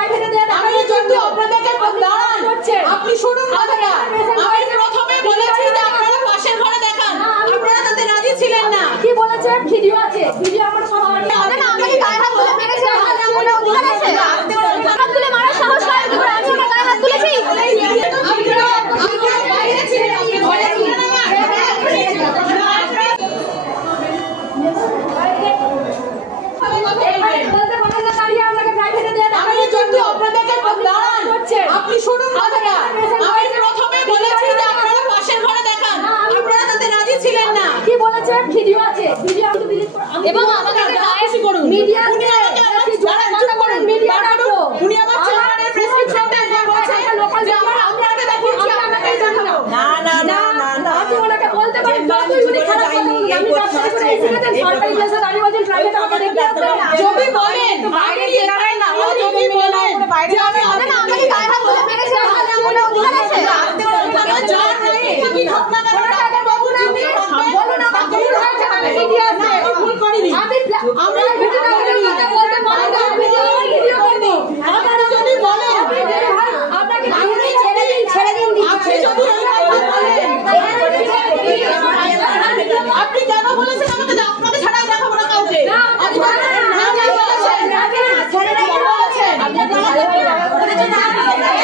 প্রাইভেটে দেন। আমি যদি আপনাদেরকে দাঁড়ান, আপনি শুনুন কথাটা। আমি প্রথমে বলেছি যে আপনারা পাশের ঘরে দেখান, আপনারা তাতে রাজি ছিলেন না। কি বলেছে? ভিডিও আছে, ভিডিও আমার সব আছে। না আমাকে গায়ে হাত তুলে মেরেছে, ওটা অধিকার আছে। হাত তুলে মারার সাহস হয় কি করে? আমি আমার গায়ে হাত তুলেছি। বাইরে ছিলেন, আপনি ঘরে ছিলেন না। আমি যদি আপনাদেরকে দাঁড়ান, আপনি শুনুন কথাটা। আমি প্রথমে বলেছি যে আপনারা পাশের ঘরে দেখান, আপনারা তাতে রাজি ছিলেন না। কি বলেছে? ভিডিও আছে, ভিডিও আমি ডিলিট করব এবং আমাকে দাঁড়াতে করুন। মিডিয়া উনি আমাকে কথা বলেন, মিডিয়া করুন। উনি আমার চেম্বারের প্রেসক্রিপশনটা বলছেন যে আপনাকে দেখিয়েছি, আপনাকে জানানো। না না না না না আপনি ওনাকে বলতে পারেন যতই উনি খারাপ কথা বলুন, আমি ব্যবসা করে এসেছেন সরকারি প্লেসে দাঁড়িয়ে আছেন, প্রাইভেট আমাকে দেখতে আসবেন না। যদি বলেন বাইরে গিয়ে দাঁড়ান না, ও যদি বলেন যে আমি না আমাকে গায়ে হাত তুলে মেরেছে, ওটা অধিকার আছে। কি ঘটনা ডাক্তার বাবু জিজ্ঞেস বলুন আমার ভুল হয়েছে, আমি মিডিয়া আছে, ভুল করিনি। আমি ভিডিও কথা বলতে পারি না, ভিডিও করব। আপনি যদি বলেন আপনাকে ছেড়ে দিন আপনি যদি এই কথা বলেন, আপনি কেন বলেছেন আমাকে যে আপনাকে ছাড়াই দেখাবো না কাউকে?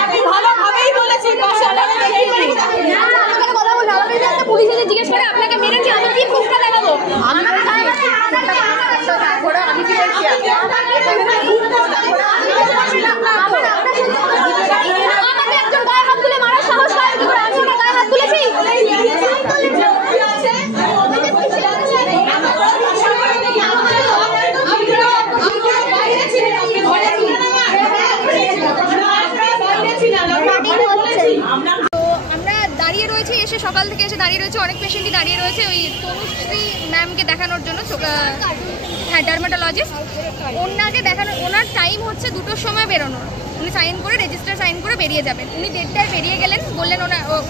আপনি ভালোভাবেই বলেছি, পুলিশে জিজ্ঞেস করে আপনাকে মেরেছে, আমি কি প্রুফটা দেখাবো? আমাকে একজন গায়ে হাত তুলে মারার সাহস হয় কি করে? আমি আমার গায়ে হাত তুলেছি। আমরা দাঁড়িয়ে রয়েছি, এসে সকাল থেকে এসে দাঁড়িয়ে রয়েছে, অনেক পেশেন্টই দাঁড়িয়ে রয়েছে ওই তনুশ্রী ম্যামকে দেখানোর জন্য। হ্যাঁ, ডার্মাটোলজিস্ট। ওনাকে দেখানো, ওনার টাইম হচ্ছে 2টোর সময় বেরোনোর। উনি সাইন করে, রেজিস্টার সাইন করে বেরিয়ে যাবেন। উনি 1:30টায় বেরিয়ে গেলেন। বললেন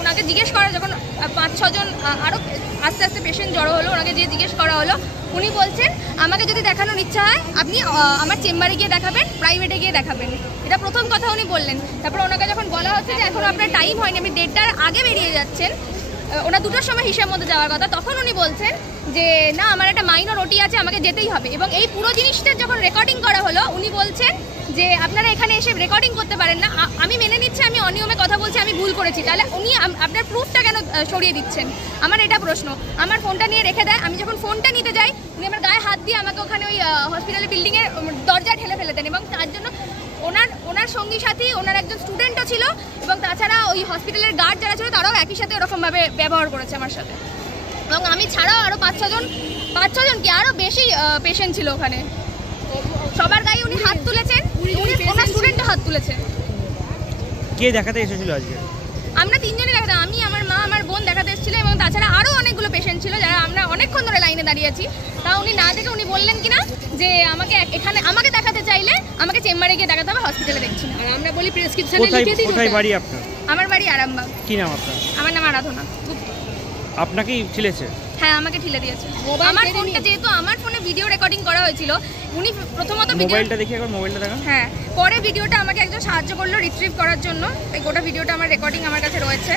ওনাকে জিজ্ঞেস করা, যখন 5-6 জন আরও আস্তে আস্তে পেশেন্ট জড়ো হলো, ওনাকে যে জিজ্ঞেস করা হলো, উনি বলছেন আমাকে যদি দেখানোর ইচ্ছা হয় আপনি আমার চেম্বারে গিয়ে দেখাবেন, প্রাইভেটে গিয়ে দেখাবেন। এটা প্রথম কথা উনি বললেন। তারপর ওনাকে যখন বলা হচ্ছে যে এখন আপনার টাইম হয়নি, আপনি 1:30টার আগে বেরিয়ে যাচ্ছেন, ওনার 2টোর সময় হিসাব মধ্যে যাওয়ার কথা, তখন উনি বলছেন যে না আমার একটা মাইনর ওটি আছে, আমাকে যেতেই হবে। এবং এই পুরো জিনিসটা যখন রেকর্ডিং করা হলো, উনি বলছেন যে আপনারা এখানে এসে রেকর্ডিং করতে পারেন না। আমি মেনে নিচ্ছি আমি অনিয়মে কথা বলছি, আমি ভুল করেছি, তাহলে উনি আপনার প্রুফটা কেন সরিয়ে দিচ্ছেন? আমার এটা প্রশ্ন। আমার ফোনটা নিয়ে রেখে দেয়। আমি যখন ফোনটা নিতে যাই, উনি আমার গায়ে হাত দিয়ে আমাকে ওখানে ওই হসপিটালের বিল্ডিংয়ের দরজা ঠেলে ফেলে দেন। এবং তার জন্য ওনার সঙ্গী সাথী, ওনার একজন স্টুডেন্টও ছিল, এবং তাছাড়া ওই হসপিটালের গার্ড যারা ছিল তারাও একই সাথে ওরকমভাবে ব্যবহার করেছে আমার সাথে। এবং আমি ছাড়াও আরও 5-6 জন কি আরও বেশি পেশেন্ট ছিল ওখানে। সবার গায়ে উনি হাত তুলেছেন, ওনার স্টুডেন্টও হাত তুলেছে। কে দেখাতে এসেছিল আজকে? আমরা 3 জনই দেখাতে, আমি, আমার মা, আমার বোন দেখাতে এসেছিল, এবং তাছাড়া আরও অনেকগুলো পেশেন্ট ছিল যারা আমরা অনেকক্ষণ ধরে লাইনে দাঁড়িয়ে আছি। তা উনি না দেখে উনি বললেন কিনা যে আমাকে দেখাতে চাইলে আমাকে চেম্বারে গিয়ে দেখাতে হবে, হসপিটালে দেখছি না। আর আমরা বলি প্রেসক্রিপশনে লিখে দিন। কোথায় বাড়ি আপনার? আমার বাড়ি আরামবাগ। কি নাম আপনার? আমার নাম আরাধনা। আপনাকেই ঠেলেছে? হ্যাঁ, আমাকে ঠেলে দিয়েছে। আমার ফোনটা, যেহেতু আমার ফোনে ভিডিও রেকর্ডিং করা হয়েছিল, উনি প্রথমত মোবাইলটা দেখি, একবার মোবাইলটা দেখান। হ্যাঁ, পরে ভিডিওটা আমাকে একজন সাহায্য করলো রিট্রিভ করার জন্য। এই গোটা ভিডিওটা আমার রেকর্ডিং আমার কাছে রয়েছে।